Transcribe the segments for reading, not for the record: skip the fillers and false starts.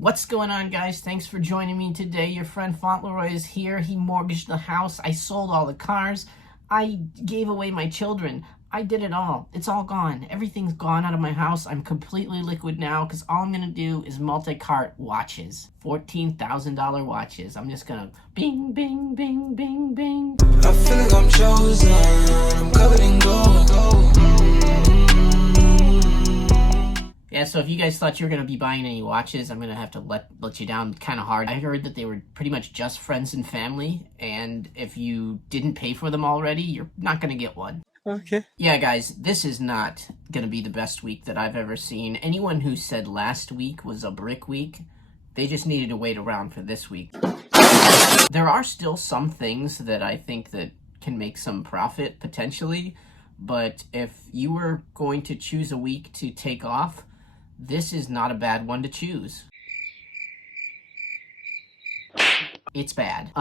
What's going on, guys? Thanks for joining me today. Your friend Fauntleroy is here. He mortgaged the house. I sold all the cars. I gave away my children. I did it all. It's all gone. Everything's gone out of my house. I'm completely liquid now because all I'm going to do is multi-cart watches. $14,000 watches. I'm just going to bing, bing, bing, bing, bing. I feel like I'm chosen. I'm covered in gold. Yeah, so if you guys thought you were going to be buying any watches, I'm going to have to let you down kind of hard. I heard that they were pretty much just friends and family, and if you didn't pay for them already, you're not going to get one. Okay. Yeah, guys, this is not going to be the best week that I've ever seen. Anyone who said last week was a brick week, they just needed to wait around for this week. There are still some things that I think that can make some profit, potentially, but if you were going to choose a week to take off, this is not a bad one to choose. It's bad.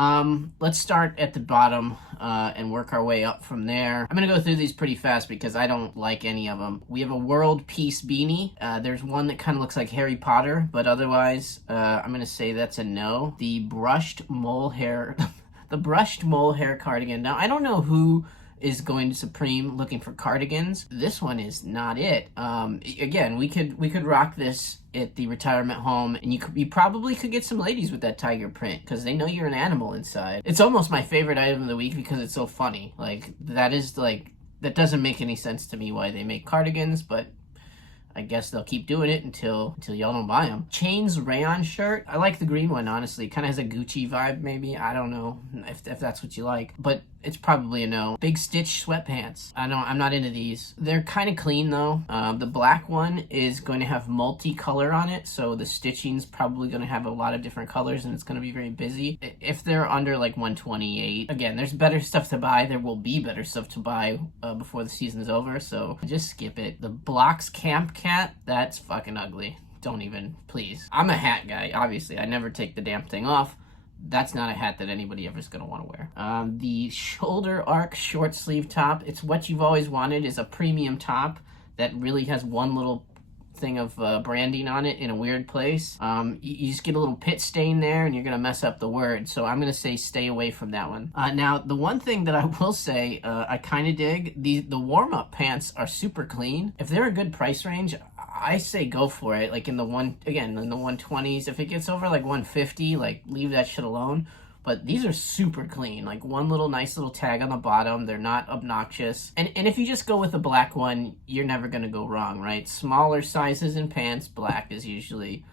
Let's start at the bottom and work our way up from there. I'm gonna go through these pretty fast because I don't like any of them. We have a World Peace Beanie. There's one that kind of looks like Harry Potter, but otherwise, I'm gonna say that's a no. The brushed mole hair, the brushed mole hair cardigan. Now, I don't know who is going to Supreme looking for cardigans. This one is not it. Again, we could rock this at the retirement home, and you probably could get some ladies with that tiger print because they know you're an animal inside. It's almost my favorite item of the week because it's so funny. Like, that doesn't make any sense to me why they make cardigans, but I guess they'll keep doing it until y'all don't buy them. Chains rayon shirt. I like the green one, honestly. It kind of has a Gucci vibe, maybe. I don't know if that's what you like, but it's probably a no. Big Stitch sweatpants. I'm not into these. They're kind of clean, though. The black one is going to have multicolor on it, so the stitching's probably going to have a lot of different colors, and it's going to be very busy. If they're under, like, 128, again, there's better stuff to buy. There will be better stuff to buy before the season's over, so just skip it. The Blocks Camp Cat, that's fucking ugly. Don't even, please. I'm a hat guy, obviously. I never take the damn thing off. That's not a hat that anybody ever is going to want to wear. The shoulder arc short sleeve top. It's what you've always wanted, is a premium top that really has one little thing of branding on it in a weird place. You just get a little pit stain there and you're going to mess up the word. So I'm going to say stay away from that one. Now, the one thing that I will say I kind of dig, the warm-up pants are super clean. If they're a good price range, I say go for it. Like in the 120s. If it gets over like 150, like leave that shit alone. But these are super clean. Like one little nice little tag on the bottom. They're not obnoxious. And if you just go with the black one, you're never going to go wrong, right? Smaller sizes in pants, black is usually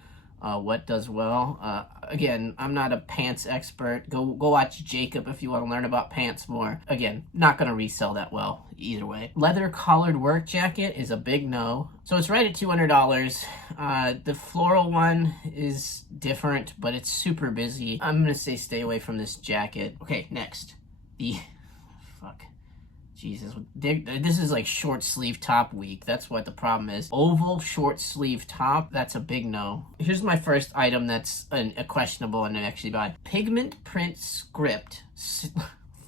what does well. Again, I'm not a pants expert. Go watch Jacob if you want to learn about pants more. Again, not going to resell that well either way. Leather collared work jacket is a big no. So it's right at $200. The floral one is different, but it's super busy. I'm going to say stay away from this jacket. Okay, next. Jesus, this is like short sleeve top week. That's what the problem is. Oval short sleeve top, that's a big no. Here's my first item that's a questionable and actually bad. Pigment print script.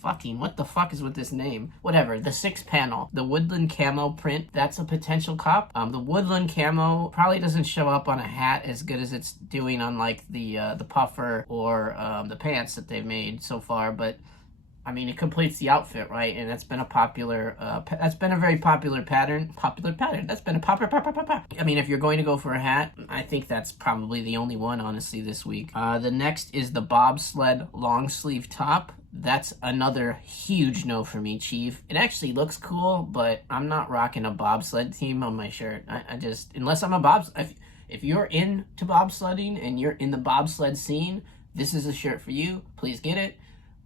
Fucking, what the fuck is with this name? Whatever, the 6-panel. The Woodland Camo print, that's a potential cop. The Woodland Camo probably doesn't show up on a hat as good as it's doing on like the puffer or the pants that they've made so far, but I mean, it completes the outfit, right? And that's been a very popular pattern. That's been a popular. I mean, if you're going to go for a hat, I think that's probably the only one, honestly, this week. The next is the bobsled long sleeve top. That's another huge no for me, Chief. It actually looks cool, but I'm not rocking a bobsled theme on my shirt. I just, unless I'm a if you're into bobsledding and you're in the bobsled scene, this is a shirt for you. Please get it.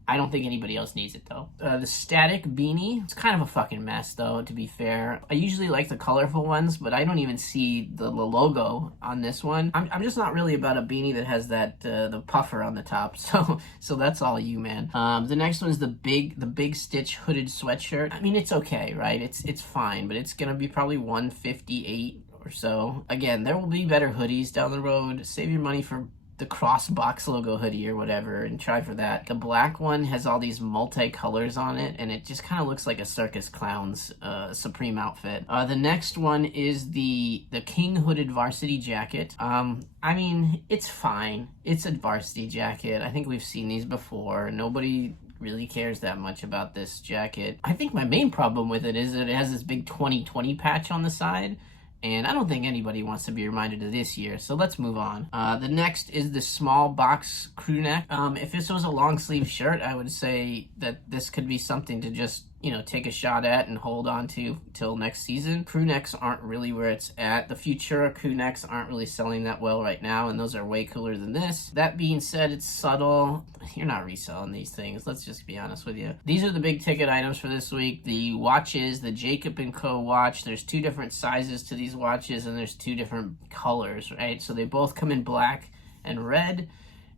I don't think anybody else needs it, though. The static beanie. It's kind of a fucking mess, though, to be fair. I usually like the colorful ones, but I don't even see the logo on this one. I'm just not really about a beanie that has that the puffer on the top, so that's all you, man. The next one is the big Stitch hooded sweatshirt. I mean, it's okay, right? It's fine, but it's gonna be probably $158 or so. Again, there will be better hoodies down the road. Save your money for the cross box logo hoodie or whatever and try for that. The black one has all these multi-colors on it, and it just kind of looks like a circus clown's Supreme outfit. The next one is the King hooded Varsity jacket. I mean, it's fine. It's a Varsity jacket. I think we've seen these before. Nobody really cares that much about this jacket. I think my main problem with it is that it has this big 2020 patch on the side, and I don't think anybody wants to be reminded of this year, so let's move on. The next is the small box crew neck. If this was a long sleeve shirt, I would say that this could be something to just, take a shot at and hold on to till next season. Crew necks aren't really where it's at. The Futura crew necks aren't really selling that well right now, and those are way cooler than this. That being said, it's subtle. You're not reselling these things. Let's just be honest with you. These are the big ticket items for this week. The watches, the Jacob & Co. watch. There's 2 different sizes to these watches, and there's 2 different colors, right? So they both come in black and red,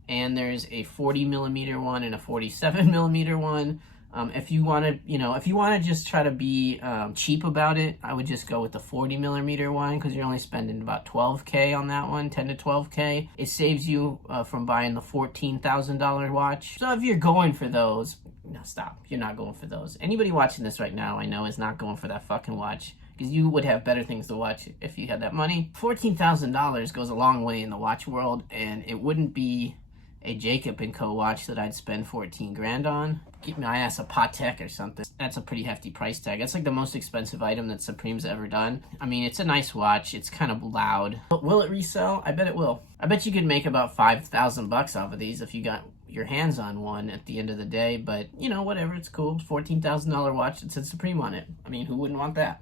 and there's a 40mm one and a 47mm one. If you want to just try to be cheap about it, I would just go with the 40mm one, because you're only spending about $12K on that one, 10 to 12K. It saves you from buying the $14,000 watch. So if you're going for those, no, stop. You're not going for those. Anybody watching this right now, I know, is not going for that fucking watch, because you would have better things to watch if you had that money. $14,000 goes a long way in the watch world, and it wouldn't be a Jacob & Co. watch that I'd spend 14 grand on. Keep my ass a Patek or something. That's a pretty hefty price tag. That's like the most expensive item that Supreme's ever done. I mean, it's a nice watch. It's kind of loud. But will it resell? I bet it will. I bet you could make about $5,000 off of these if you got your hands on one at the end of the day. But, whatever. It's cool. $14,000 watch that says Supreme on it. I mean, who wouldn't want that?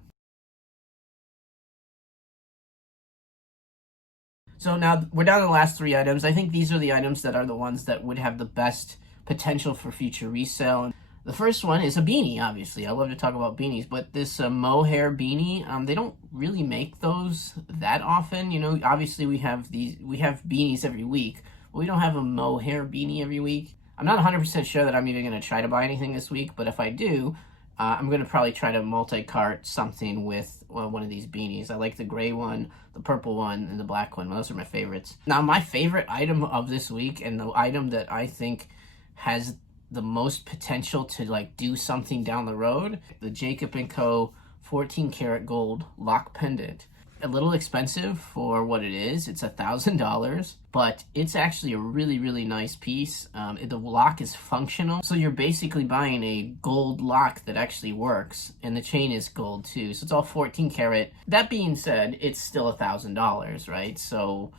So now we're down to the last 3 items. I think these are the items that are the ones that would have the best potential for future resale. The first one is a beanie, obviously. I love to talk about beanies, but this mohair beanie, they don't really make those that often. Obviously we have beanies every week, but we don't have a mohair beanie every week. I'm not 100% sure that I'm even going to try to buy anything this week, but if I do, I'm going to probably try to multi-cart something with one of these beanies. I like the gray one, the purple one, and the black one. Those are my favorites. Now, my favorite item of this week, and the item that I think has the most potential to do something down the road, the Jacob & Co. 14 karat gold lock pendant. A little expensive for what it is. It's $1,000, but it's actually a really, really nice piece. The lock is functional, so you're basically buying a gold lock that actually works, and the chain is gold too, so it's all 14 karat. That being said, it's still $1,000, right? So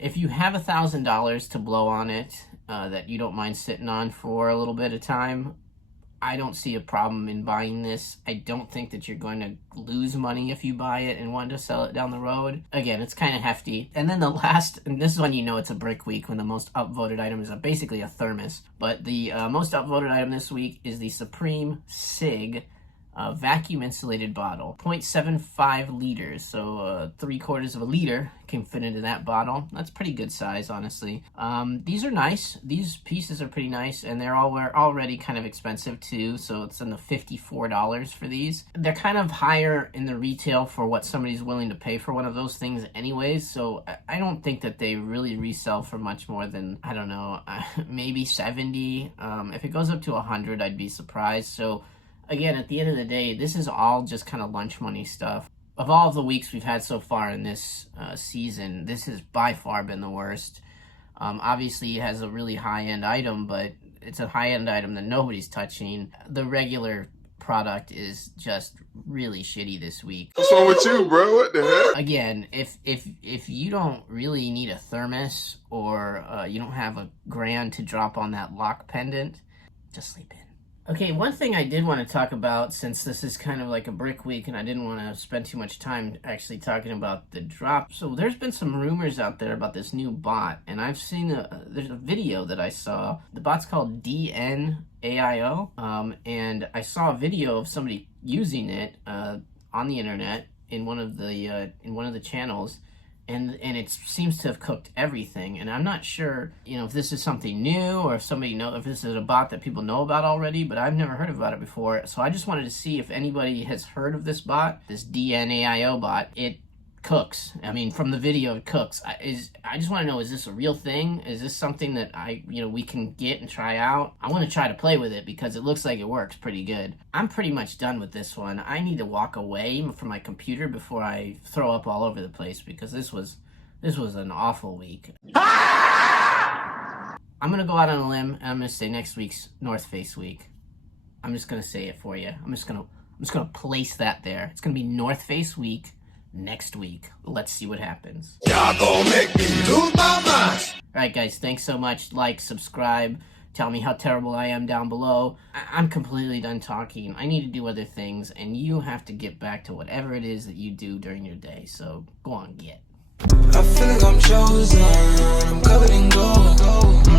if you have $1,000 to blow on it, that you don't mind sitting on for a little bit of time, I don't see a problem in buying this. I don't think that you're going to lose money if you buy it and want to sell it down the road. Again, it's kind of hefty. And then the last, and this is when it's a brick week, when the most upvoted item is basically a thermos. But the most upvoted item this week is the Supreme SIG vacuum insulated bottle. 0.75 liters, so 3/4 of a liter can fit into that bottle. That's pretty good size, honestly. These are nice. These pieces are pretty nice, and they're already kind of expensive too, so it's in the $54 for these. They're kind of higher in the retail for what somebody's willing to pay for one of those things anyways, so I don't think that they really resell for much more than, I don't know, maybe 70. If it goes up to 100, I'd be surprised. So again, at the end of the day, this is all just kind of lunch money stuff. Of all of the weeks we've had so far in this season, this has by far been the worst. Obviously, it has a really high-end item, but it's a high-end item that nobody's touching. The regular product is just really shitty this week. What's wrong with you, bro? What the heck? Again, if you don't really need a thermos, or you don't have a grand to drop on that lock pendant, just sleep in. Okay, one thing I did want to talk about, since this is kind of like a brick week and I didn't want to spend too much time actually talking about the drop. So there's been some rumors out there about this new bot, and I've seen there's a video that I saw. The bot's called DNAIO, and I saw a video of somebody using it on the internet in one of the channels. And it seems to have cooked everything. And I'm not sure, if this is something new, or if this is a bot that people know about already, but I've never heard about it before. So I just wanted to see if anybody has heard of this bot, this DNAIO bot. It cooks. I mean, from the video, it cooks. I just want to know, is this a real thing? Is this something that we can get and try out? I want to try to play with it because it looks like it works pretty good. I'm pretty much done with this one. I need to walk away from my computer before I throw up all over the place because this was an awful week. I'm gonna go out on a limb and I'm gonna say next week's North Face week. I'm just gonna say it for you. I'm just gonna place that there. It's gonna be North Face week next week. Let's see what happens. Y'all gonna make me lose my mind. Alright guys, thanks so much. Like, subscribe, tell me how terrible I am down below. I'm completely done talking. I need to do other things, and you have to get back to whatever it is that you do during your day. So go on, get. I feel like I'm chosen. I'm covered in gold.